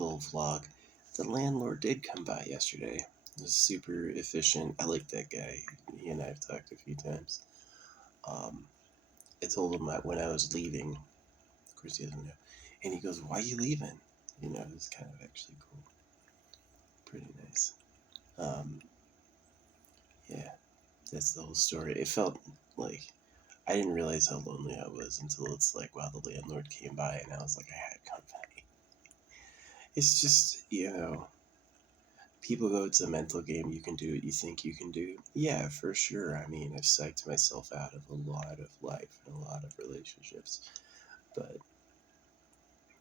little vlog. The landlord did come by yesterday. He was super efficient. I like that guy. He and I have talked a few times. I told him that when I was leaving. Of course, he doesn't know. And he goes, "Why are you leaving?" It's kind of actually cool. Pretty nice. Yeah, that's the whole story. It felt like I didn't realize how lonely I was until it's like, wow, the landlord came by and I was like, I had company. It's just, people go, it's a mental game. You can do what you think you can do. Yeah, for sure. I mean, I've psyched myself out of a lot of life and a lot of relationships. But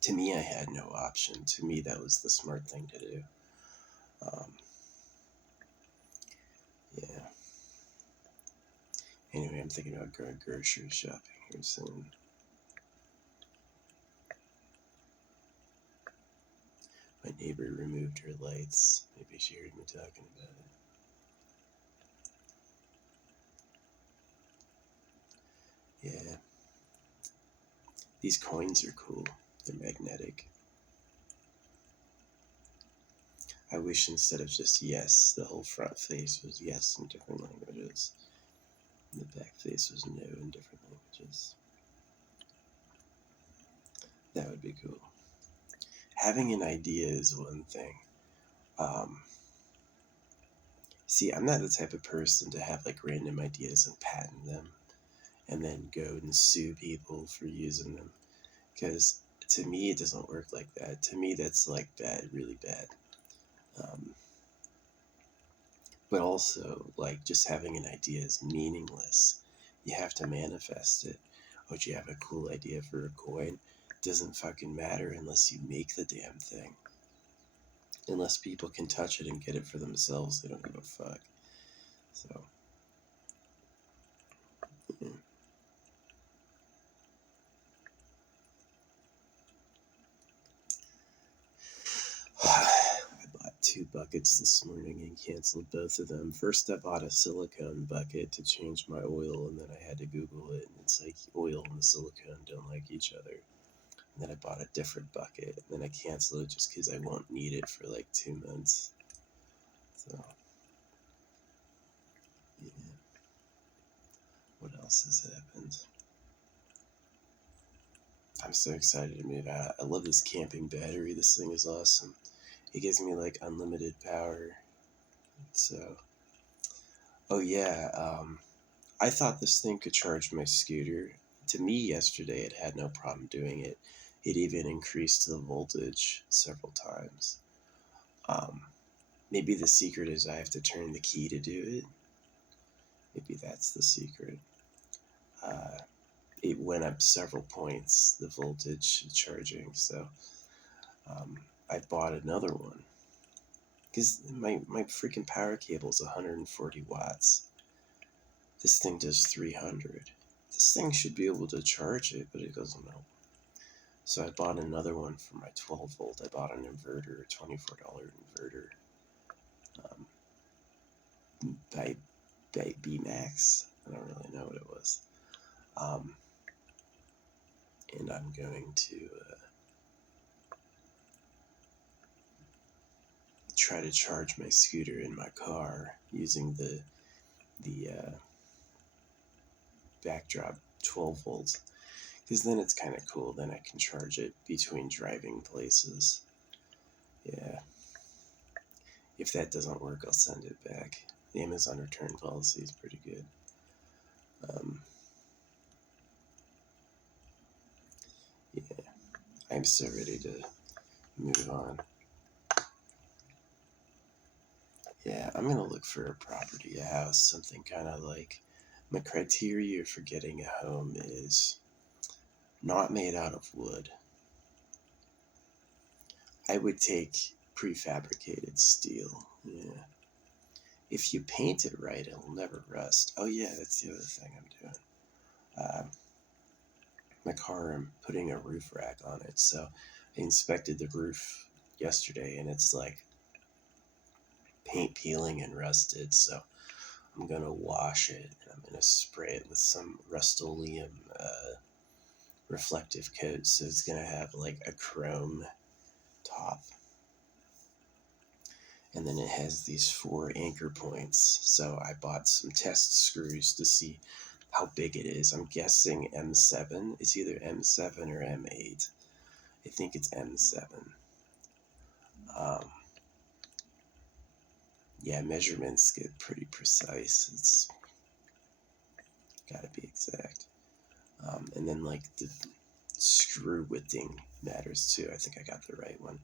to me, I had no option. To me, that was the smart thing to do. Yeah. Anyway, I'm thinking about going grocery shopping here soon. My neighbor removed her lights. Maybe she heard me talking about it. Yeah. These coins are cool. They're magnetic. I wish instead of just yes, the whole front face was yes in different languages. And the back face was no in different languages. That would be cool. Having an idea is one thing. See, I'm not the type of person to have like random ideas and patent them and then go and sue people for using them. Because to me, it doesn't work like that. To me, that's like bad, really bad. But also, like, just having an idea is meaningless. You have to manifest it. Would you have a cool idea for a coin? Doesn't fucking matter unless you make the damn thing. Unless people can touch it and get it for themselves, they don't give a fuck. So, yeah. I bought 2 buckets this morning and canceled both of them. First, I bought a silicone bucket to change my oil, and then I had to Google it, and it's like oil and the silicone don't like each other. And then I bought a different bucket, and then I canceled it just because I won't need it for like 2 months. So, yeah. What else has happened? I'm so excited to move out. I love this camping battery. This thing is awesome. It gives me like unlimited power. So, oh yeah, I thought this thing could charge my scooter. To me, yesterday, it had no problem doing it. It even increased the voltage several times. Um, Maybe the secret is I have to turn the key to do it. Maybe that's the secret. Uh, it went up several points, the voltage charging, so I bought another one. Because my freaking power cable is 140 watts. This thing does 300. This thing should be able to charge it, but it doesn't know. So I bought another one for my 12 volt. I bought an inverter, a $24 inverter by BMax. I don't really know what it was. And I'm going to try to charge my scooter in my car using the backdrop 12 volts. Because then it's kind of cool. Then I can charge it between driving places. Yeah. If that doesn't work, I'll send it back. The Amazon return policy is pretty good. Yeah. I'm so ready to move on. Yeah, I'm gonna look for a property, a house, something kind of like. My criteria for getting a home is not made out of wood. I would take prefabricated steel. Yeah. If you paint it right, it'll never rust. Oh yeah, that's the other thing I'm doing. My car, I'm putting a roof rack on it, so I inspected the roof yesterday, and it's like paint peeling and rusted. So I'm gonna wash it, and I'm gonna spray it with some Rust-Oleum reflective coat, so it's gonna have like a chrome top. and then it has these 4 anchor points. So I bought some test screws to see how big it is. I'm guessing M7. It's either M7 or M8. I think it's M7. Yeah, measurements get pretty precise. It's got to be exact. And then like the screw widthing matters too. I think I got the right one.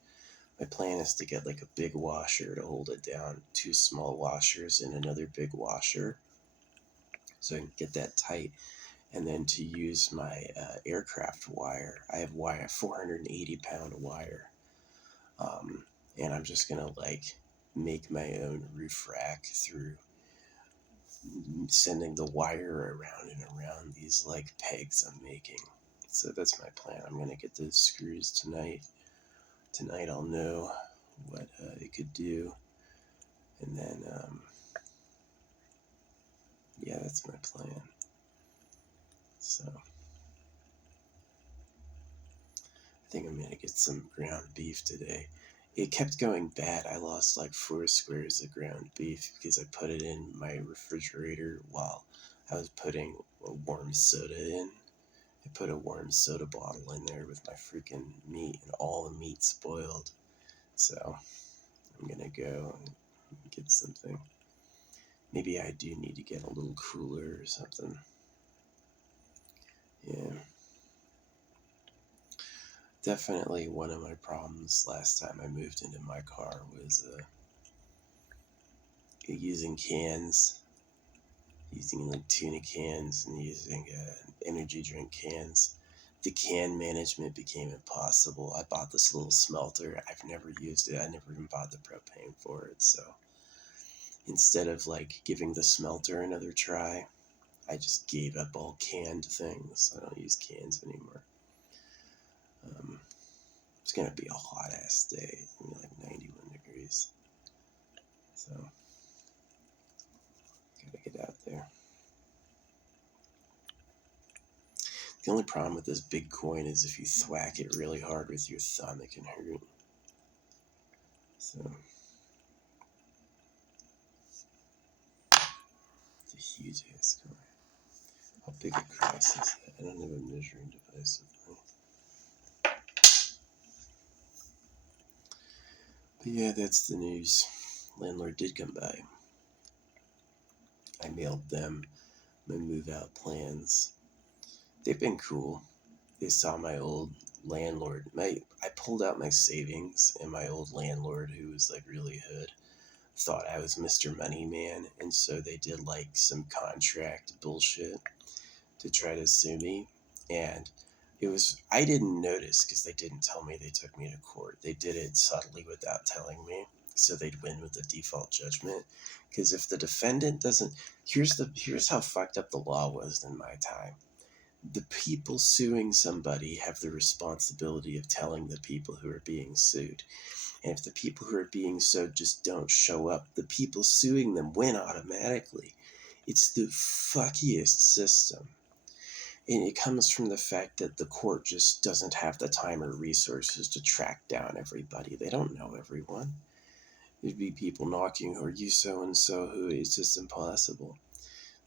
My plan is to get like a big washer to hold it down, 2 small washers and another big washer, so I can get that tight. And then to use my aircraft wire, I have 480-pound wire, and I'm just gonna like make my own roof rack through sending the wire around and around these like pegs I'm making. So that's my plan. I'm gonna get those screws tonight. Tonight I'll know what it could do, and then yeah, that's my plan. So I think I'm gonna get some ground beef today. It kept going bad. I lost like 4 squares of ground beef because I put it in my refrigerator while I was putting a warm soda in. I put a warm soda bottle in there with my freaking meat, and all the meat spoiled. So I'm gonna go and get something. Maybe I do need to get a little cooler or something. Yeah. Definitely one of my problems last time I moved into my car was using cans, using like tuna cans and using energy drink cans. The can management became impossible. I bought this little smelter. I've never used it. I never even bought the propane for it. So instead of like giving the smelter another try, I just gave up all canned things. I don't use cans anymore. It's gonna be a hot ass day. It's gonna be like 91 degrees. So gotta get out there. The only problem with this big coin is if you thwack it really hard with your thumb, it can hurt. So it's a huge ass coin. How big a cross is that? I don't have a measuring device with me. But yeah, that's the news. Landlord did come by. I mailed them my move out plans. They've been cool. They saw my old landlord. I pulled out my savings, and my old landlord, who was like really hood, thought I was Mr. Moneyman, and so they did like some contract bullshit to try to sue me. And I didn't notice because they didn't tell me they took me to court. They did it subtly without telling me, so they'd win with a default judgment. Because if the defendant doesn't, here's how fucked up the law was in my time. The people suing somebody have the responsibility of telling the people who are being sued. And if the people who are being sued just don't show up, the people suing them win automatically. It's the fuckiest system. And it comes from the fact that the court just doesn't have the time or resources to track down everybody. They don't know everyone. There'd be people knocking, "Are you so-and-so?" Who it's just impossible.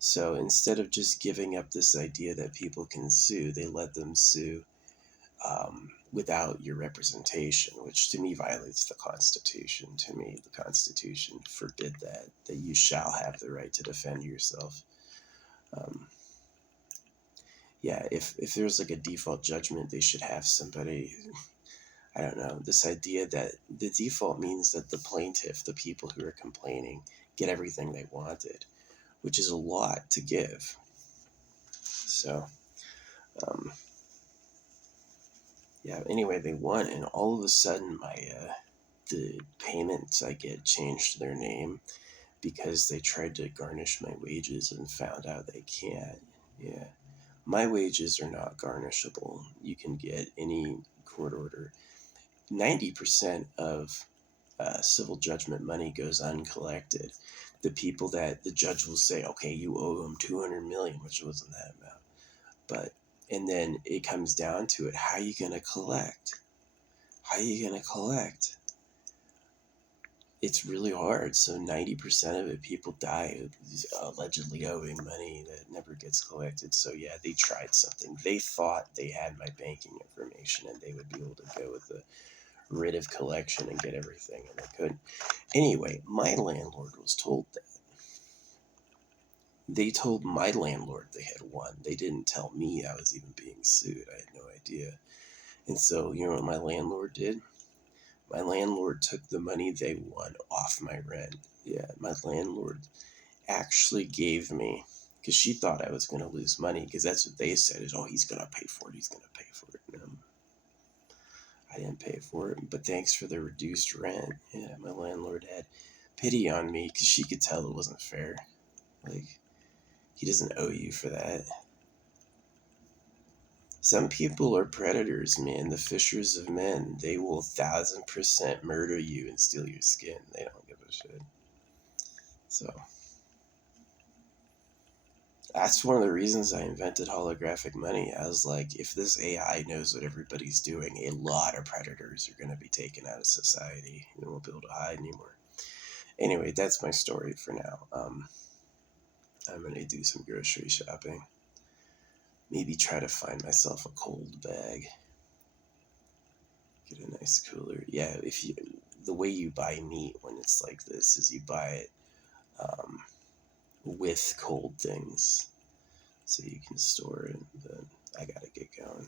So instead of just giving up this idea that people can sue, they let them sue without your representation, which to me violates the Constitution. To me, the Constitution forbid that you shall have the right to defend yourself. Yeah, if there's like a default judgment, they should have somebody, I don't know, this idea that the default means that the plaintiff, the people who are complaining, get everything they wanted, which is a lot to give. So, yeah, anyway, they won, and all of a sudden the payments I get changed their name because they tried to garnish my wages and found out they can't. Yeah. My wages are not garnishable. You can get any court order. 90% of civil judgment money goes uncollected. The people that the judge will say, okay, you owe them $200 million, which wasn't that amount. And then it comes down to it. How are you going to collect? How are you going to collect? it's really hard. So 90% of it, people die allegedly owing money that never gets collected. So yeah, they tried something. They thought they had my banking information and they would be able to go with the writ of collection and get everything, and they couldn't. Anyway, my landlord was told that. They told my landlord they had won. They didn't tell me I was even being sued. I had no idea. And so, you know what my landlord did? My landlord took the money they won off my rent. Yeah, my landlord actually gave me, because she thought I was going to lose money, because that's what they said is, oh, he's going to pay for it. He's going to pay for it. And, I didn't pay for it, but thanks for the reduced rent. Yeah, my landlord had pity on me because she could tell it wasn't fair. Like, he doesn't owe you for that. Some people are predators, man. The fishers of men. They will 1,000% murder you and steal your skin. They don't give a shit. So, that's one of the reasons I invented holographic money. I was like, if this AI knows what everybody's doing, a lot of predators are going to be taken out of society. We won't be able to hide anymore. Anyway, that's my story for now. I'm going to do some grocery shopping. Maybe try to find myself a cold bag. Get a nice cooler. Yeah, the way you buy meat when it's like this is you buy it with cold things so you can store it. But I gotta get going.